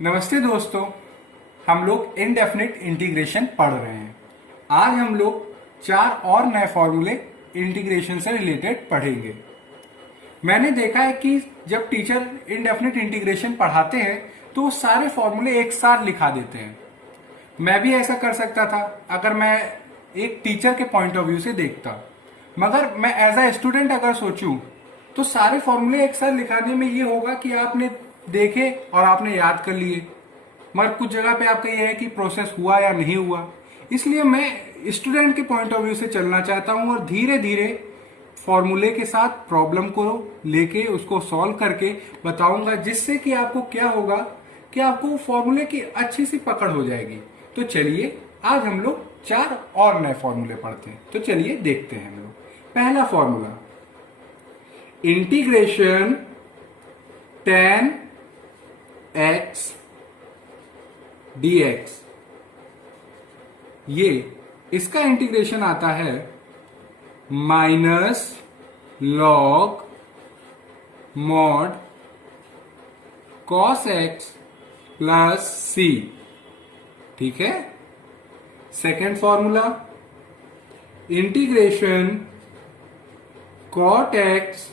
नमस्ते दोस्तों। हम लोग इनडेफिनिट इंटीग्रेशन पढ़ रहे हैं। आज हम लोग चार और नए फॉर्मूले इंटीग्रेशन से रिलेटेड पढ़ेंगे। मैंने देखा है कि जब टीचर इनडेफिनिट इंटीग्रेशन पढ़ाते हैं तो वो सारे फॉर्मूले एक साथ लिखा देते हैं। मैं भी ऐसा कर सकता था अगर मैं एक टीचर के पॉइंट ऑफ व्यू से देखता, मगर मैं एज अ स्टूडेंट अगर सोचूं तो सारे फॉर्मूले एक साथ लिखाने में ये होगा कि आपने देखे और आपने याद कर लिए, मगर कुछ जगह पे आपका ये है कि प्रोसेस हुआ या नहीं हुआ। इसलिए मैं स्टूडेंट के पॉइंट ऑफ व्यू से चलना चाहता हूं और धीरे धीरे फॉर्मूले के साथ प्रॉब्लम को लेके उसको सॉल्व करके बताऊंगा, जिससे कि आपको क्या होगा कि आपको फॉर्मूले की अच्छी सी पकड़ हो जाएगी। तो चलिए आज हम लोग चार और नए फॉर्मूले पढ़ते हैं। तो चलिए देखते हैं हम लोग। पहला formula, integration tan x dx। ये इसका इंटीग्रेशन आता है minus log mod cos x plus C. ठीक है। Second formula, integration cot x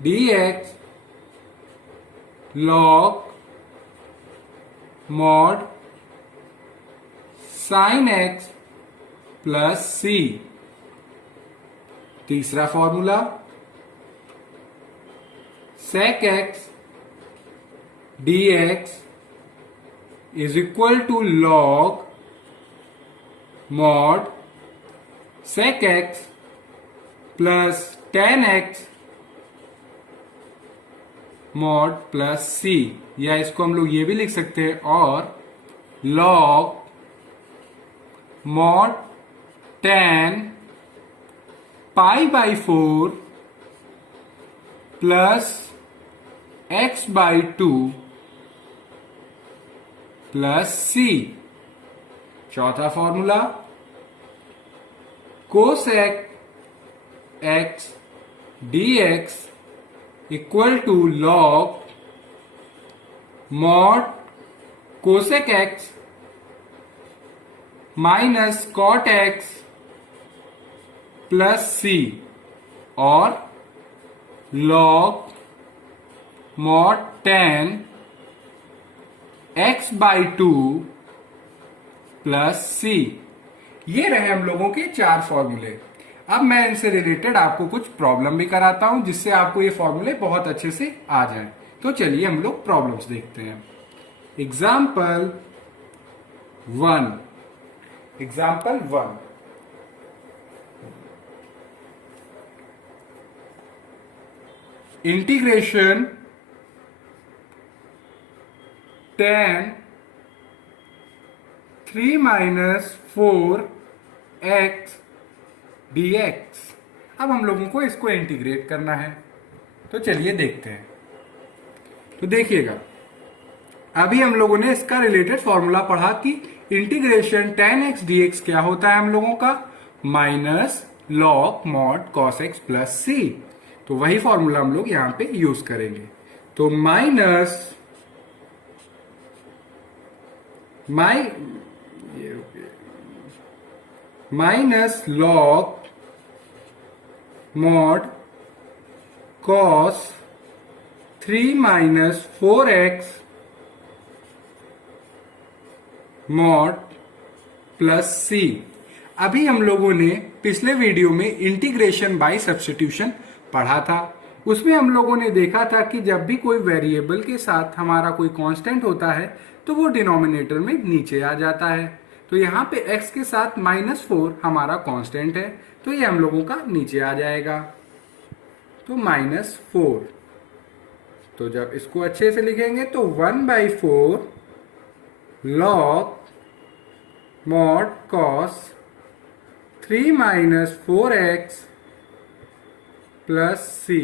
dx log mod sin x plus C. तीसरा formula, sec x dx is equal to log mod sec x plus tan x mod plus C, या इसको हम लोग ये भी लिख सकते हैं और log mod tan pi by 4 plus x by 2 plus C. चौथा formula, cosec x dx equal to log mod cosec x minus cot x plus C और log mod tan x by 2 plus C. ये रहे हम लोगों के चार फॉर्मूले। अब मैं इनसे रिलेटेड आपको कुछ प्रॉब्लम भी कराता हूं, जिससे आपको ये फॉर्मूले बहुत अच्छे से आ जाएं। तो चलिए हम लोग प्रॉब्लम्स देखते हैं। Example 1। Example 1, integration tan 3 minus 4x dx। अब हम लोगों को इसको इंटीग्रेट करना है, तो चलिए देखते हैं। तो देखिएगा, अभी हम लोगों ने इसका रिलेटेड फॉर्मूला पढ़ा कि इंटीग्रेशन tan x dx क्या होता है हम लोगों का, minus log mod cos x plus C. तो वही फॉर्मूला हम लोग यहां पे यूज करेंगे। तो minus log mod cos 3 minus 4x mod plus C. अभी हम लोगों ने पिछले वीडियो में इंटीग्रेशन बाय सब्स्टिट्यूशन पढ़ा था। उसमें हम लोगों ने देखा था कि जब भी कोई वेरिएबल के साथ हमारा कोई कांस्टेंट होता है तो वो डिनोमिनेटर में नीचे आ जाता है। तो यहाँ पे x के साथ -4 हमारा कांस्टेंट है, तो ये हम लोगों का नीचे आ जाएगा। तो -4, तो जब इसको अच्छे से लिखेंगे तो 1/4 log mod cos 3 minus 4x plus C.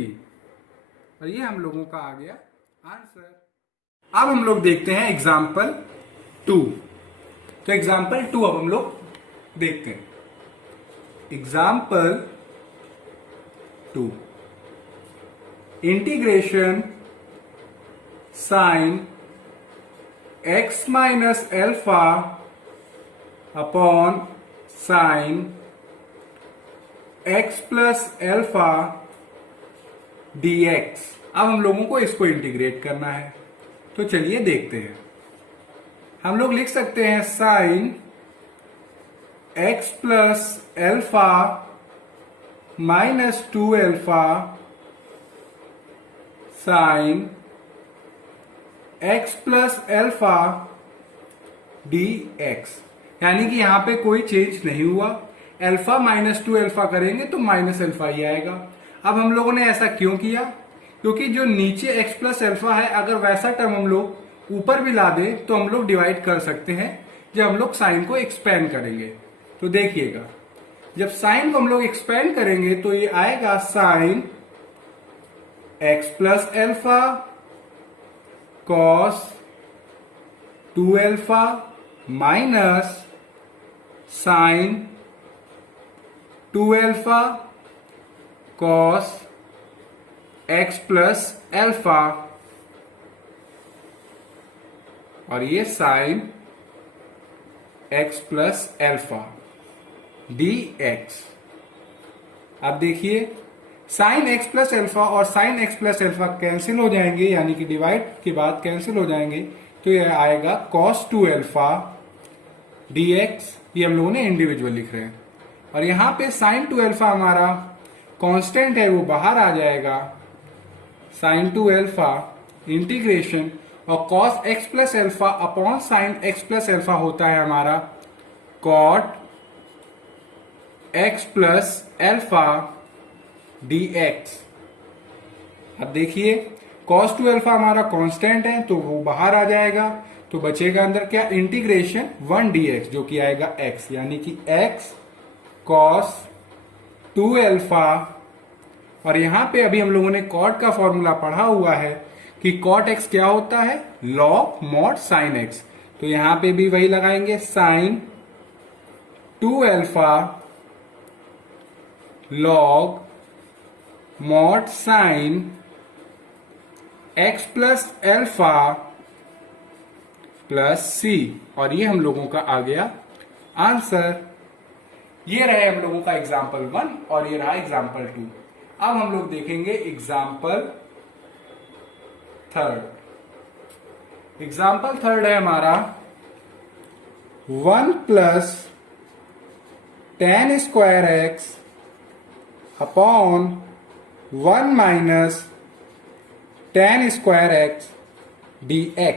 और ये हम लोगों का आ गया आंसर। अब हम लोग देखते हैं एग्जाम्पल 2। तो एग्जाम्पल 2 अब हम लोग देखते हैं। Example 2, integration sine x minus alpha upon sine x plus alpha dx। अब हम लोगों को इसको इंटीग्रेट करना है, तो चलिए देखते हैं। हम लोग लिख सकते हैं sign x plus alpha minus 2 alpha sign x plus alpha dx। यानी कि यहां पे कोई चेंज नहीं हुआ, एल्फा माइनस 2 एल्फा करेंगे तो माइनस एल्फा ही आएगा। अब हम लोगों ने ऐसा क्यों किया? क्योंकि जो नीचे x प्लस एल्फा है, अगर वैसा टर्म हम लोग ऊपर भी ला दें तो हम लोग डिवाइड कर सकते हैं जब हम लोग साइन को एक्सपेंड करेंगे। तो देखिएगा, जब साइन को हम लोग एक्सपेंड करेंगे तो ये आएगा sine x plus alpha cos 2 alpha minus sine 2 alpha cos x plus alpha, और ये sine x plus alpha dx। अब देखिए, साइन एक्स प्लस एल्फा और sine x plus alpha cancel हो जाएंगे, यानी कि डिवाइड के बाद कैंसिल हो जाएंगे, तो यह आएगा कॉस 2 एल्फा dx। ये हम लोगों ने इंडिविजुअल लिख रहे हैं, और यहां पे साइन 2 एल्फा हमारा कांस्टेंट है, वो बाहर आ जाएगा। साइन 2 एल्फा इंटीग्रेशन, और cos x plus alpha upon sine x plus alpha होता है हमारा cot x plus alpha dx। अब देखिए, कॉस 2 एल्फा हमारा कांस्टेंट है तो वो बाहर आ जाएगा, तो बचेगा अंदर क्या, इंटीग्रेशन 1 dx, जो कि आएगा x, यानी कि x कॉस 2 एल्फा। और यहां पे अभी हम लोगों ने कॉट का फॉर्मूला पढ़ा हुआ है कि कॉट एक्स क्या होता है, लॉग मॉड साइन एक्स। तो यहां पे भी वही लगाएंगे, sine 2 alpha log mod sine x plus alpha plus C. और ये हम लोगों का आ गया आंसर। ये रहे हम लोगों का एग्जाम्पल 1 और ये रहा एग्जाम्पल 2। अब हम लोग देखेंगे एग्जाम्पल 3। एग्जाम्पल 3 है हमारा 1 plus tan square x upon 1 minus tan square x dx।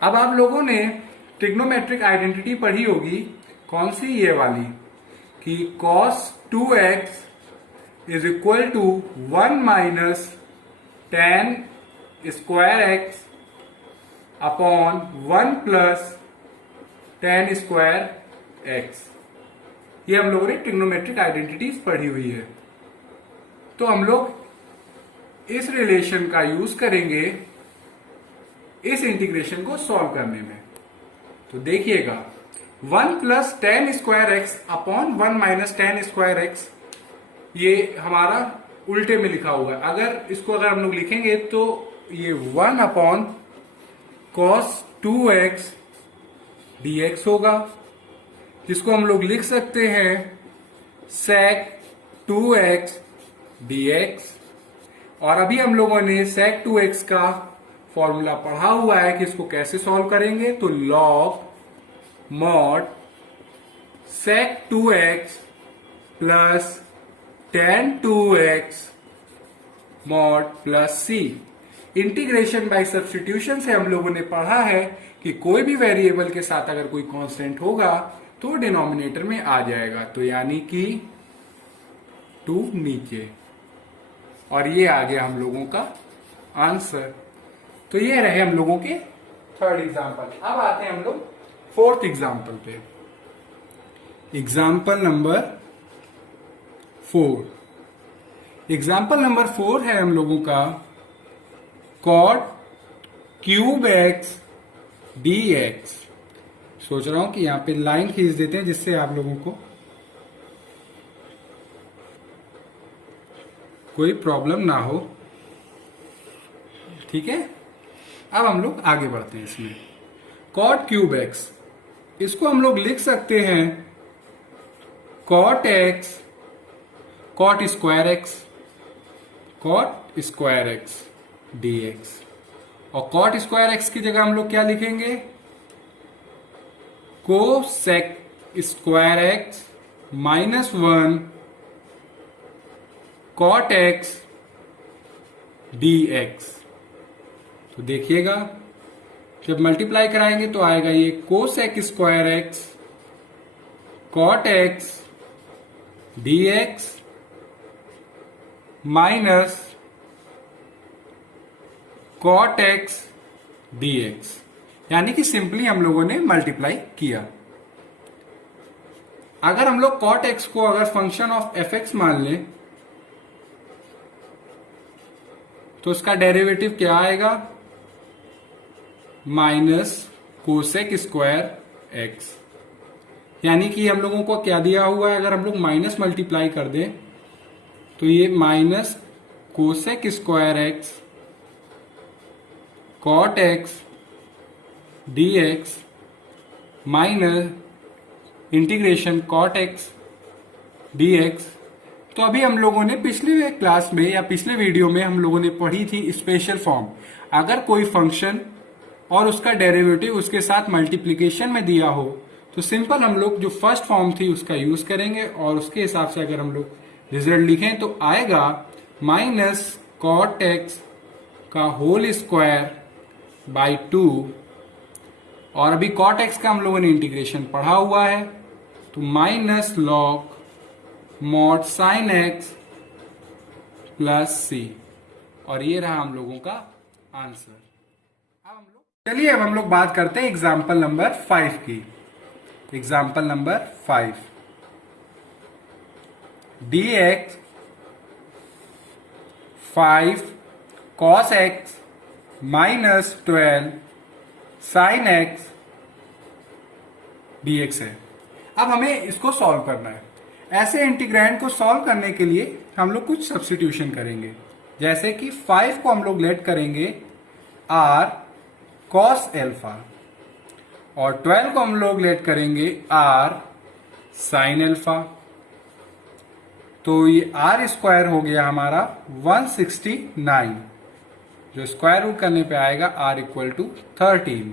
अब आप लोगों ने ट्रिग्नोमेट्रिक आइडेंटिटी पढ़ी होगी, कौन सी, ये वाली, कि cos 2x is equal to 1 minus tan square x upon 1 plus tan square x. ये हम लोगों ने ट्रिग्नोमेट्रिक आइडेंटिटीज पढ़ी हुई है। तो हम लोग इस रिलेशन का यूज करेंगे इस इंटीग्रेशन को सॉल्व करने में। तो देखिएगा, 1 plus tan square x upon 1 minus tan square x, ये हमारा उल्टे में लिखा हुआ है। अगर हम लोग लिखेंगे तो ये 1 अपॉन कॉस 2x dx होगा, जिसको हम लोग लिख सकते हैं sec 2x dx। और अभी हम लोगों ने sec 2x का फॉर्मूला पढ़ा हुआ है कि इसको कैसे सॉल्व करेंगे, तो log mod sec 2x plus tan 2x mod plus c। Integration by substitution से हम लोगों ने पढ़ा है कि कोई भी वेरिएबल के साथ अगर कोई कांस्टेंट होगा तो डिनोमिनेटर में आ जाएगा, तो यानी कि 2 नीचे, और ये आ गया हम लोगों का आंसर। तो ये रहे हम लोगों के 3rd एग्जाम्पल। अब आते हैं हम लोग 4th एग्जाम्पल पे। Example number 4। एग्जाम्पल नंबर 4 है हम लोगों का cot क्यूब एक्स dx। सोच रहा हूं कि यहां पे लाइन खींच देते हैं जिससे आप लोगों को कोई प्रॉब्लम ना हो, ठीक है। अब हम लोग आगे बढ़ते हैं इसमें। कॉट क्यूब एक्स, इसको हम लोग लिख सकते हैं cot x cot square x d x. और कॉट स्क्वायर एक्स की जगह हम लोग क्या लिखेंगे, cosec square x -1 cot x d x. तो देखिएगा जब मल्टीप्लाई कराएंगे तो आएगा ये cosec square x cot x d x minus cot x d x, यानी कि सिंपली हम लोगों ने मल्टीप्लाई किया। अगर हम लोग कॉट एक्स को अगर फंक्शन ऑफ एफ एक्स मान लें तो उसका डेरिवेटिव क्या आएगा, माइनस कोसेक स्क्वायर एक्स। यानी कि हम लोगों को क्या दिया हुआ है, अगर हम लोग माइनस मल्टीप्लाई कर दें तो ये minus cosec square x cot x d x minus integration cot x d x. तो अभी हम लोगों ने पिछले क्लास में या पिछले वीडियो में हम लोगों ने पढ़ी थी स्पेशल फॉर्म। अगर कोई फंक्शन और उसका डेरिवेटिव उसके साथ मल्टीप्लिकेशन में दिया हो तो सिंपल हम लोग जो फर्स्ट फॉर्म थी उसका यूज करेंगे और उसके हिसाब से अगर हम लोग रिजल्ट लिखें तो आएगा माइनस कॉट एक्स का होल स्क्वायर बाई 2। और अभी कॉट एक्स का हम लोगों ने इंटीग्रेशन पढ़ा हुआ है तो minus log mod sine x plus C. और ये रहा हम लोगों का आंसर। चलिए अब हम लोग बात करते हैं एग्जाम्पल नंबर 5 की। Example number 5, D x 5 cos x minus 12 sine x d x है। अब हमें इसको सॉल्व करना है। ऐसे इंटीग्रैंड को सॉल्व करने के लिए हम लोग कुछ सब्स्टिट्यूशन करेंगे, जैसे कि 5 को हम लोग लेट करेंगे आर कॉस एल्फा और 12 को हम लोग लेट करेंगे आर साइन एल्फा। तो ये आर स्क्वायर हो गया हमारा 169, जो स्क्वायर रूट करने पे आएगा आर इक्वल टू 13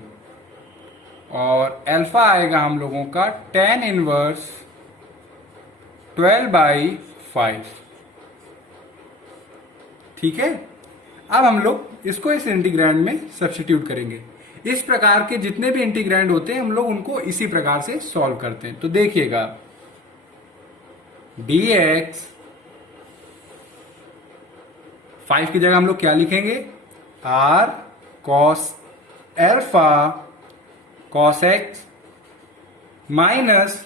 और एल्फा आएगा हम लोगों का tan इनवर्स 12/5। ठीक है, अब हम लोग इसको इस इंटीग्रैंड में सब्स्टिट्यूट करेंगे। इस प्रकार के जितने भी इंटीग्रैंड होते हैं हम लोग उनको इसी प्रकार से सॉल्व करते हैं। तो देखिएगा dx 5 की जगह हम लोग क्या लिखेंगे, r cos alpha cos x minus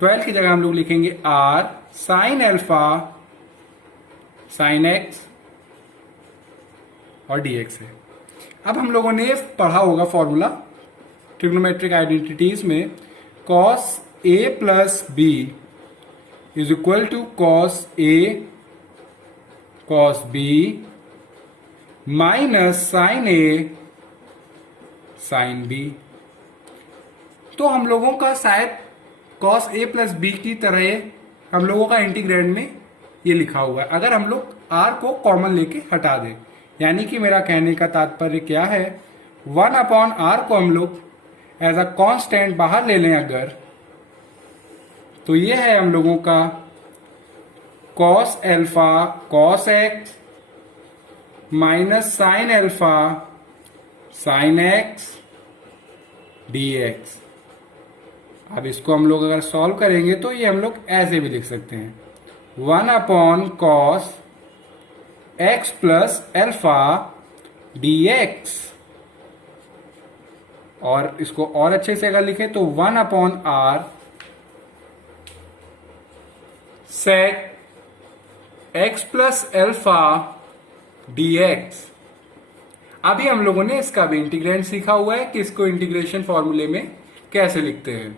12 की जगह हम लोग लिखेंगे r sin alpha sin x और dx है। अब हम लोगों ने पढ़ा होगा फॉर्मूला ट्रिग्नोमेट्रिक आइडेंटिटीज में, cos a plus b is equal to cos a cos b minus sin a sin b। तो हम लोगों का शायद cos a प्लस b की तरह हम लोगों का इंटीग्रैंड में ये लिखा हुआ है। अगर हम लोग r को कॉमन लेके हटा दें, यानी कि मेरा कहने का तात्पर्य क्या है, 1/r को हम लोग एज अ कांस्टेंट बाहर ले लें अगर, तो ये है हम लोगों का cos alpha cos x minus sin alpha sin x dx। अब इसको हम लोग अगर सॉल्व करेंगे तो ये हम लोग ऐसे भी लिख सकते हैं 1/cos x plus alpha dx। और इसको और अच्छे से अगर लिखें तो 1/r sec x plus alpha dx। अभी हम लोगों ने इसका भी इंटीग्रेंड सीखा हुआ है कि इसको इंटीग्रेशन फॉर्मूले में कैसे लिखते हैं,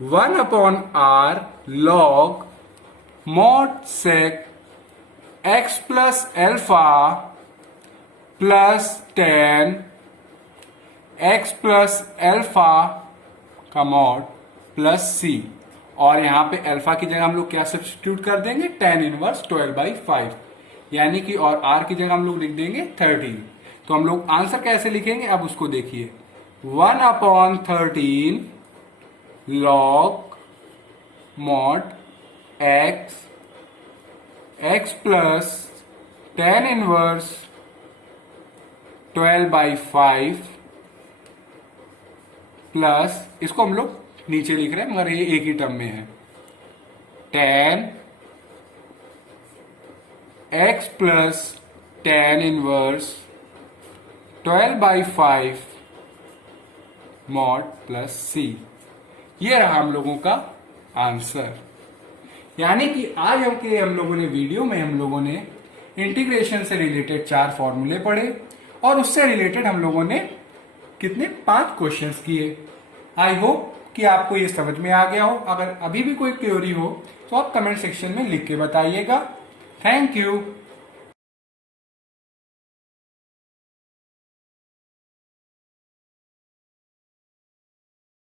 1/r log mod sec x plus alpha plus tan x plus alpha का मॉड प्लस सी, और यहाँ पे अल्फा की जगह हम लोग क्या सब्स्टिट्यूट कर देंगे, tan इनवर्स 12/5, यानी कि और r की जगह हम लोग लिख देंगे 13। तो हम लोग आंसर कैसे लिखेंगे अब उसको देखिए, 1/13 log mod x plus tan inverse 12/5 plus, इसको हम लोग नीचे लिख रहे हैं मगर ये एक ही टर्म में है, tan x plus tan inverse 12/5 mod plus C. ये रहा हम लोगों का आंसर। यानी कि आज हम लोगों ने वीडियो में हम लोगों ने इंटीग्रेशन से रिलेटेड 4 फॉर्मूले पढ़े और उससे रिलेटेड हम लोगों ने कितने 5 क्वेश्चंस किए। आई होप कि आपको ये समझ में आ गया हो। अगर अभी भी कोई क्वेरी हो तो आप कमेंट सेक्शन में लिख के बताइएगा। Thank you.